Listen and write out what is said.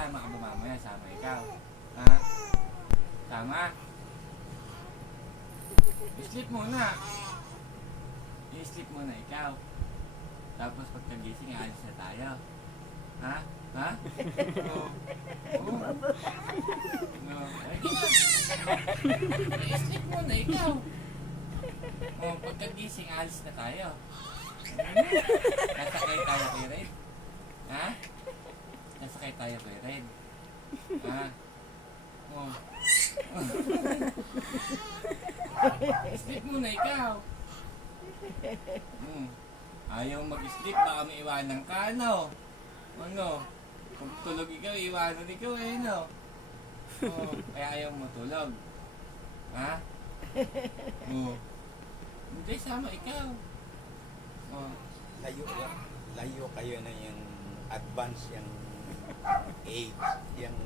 Sasama ka ba mamaya? Sama ikaw. Ha? Sama? I-sleep muna. I-sleep muna ikaw. Tapos pagkagising, alis na tayo. Ha? Ha? Oo. Oo. No. Ay, i-sleep muna ikaw. Oh, pagkagising, alis na tayo. Nasakay tayo kay Red. Ha? Nasakay tayo kay Red. Ha? Oh. Sleep muna ikaw. Ayaw mag-sleep, baka may iwanan ka, no? Ano? Kung tulog ikaw, iwanan ikaw eh, no? Oh, kaya ayaw mo tulog. Ha? Oh. Hindi, sama ikaw. Oh. Layo kayo na yung advance yung age, yung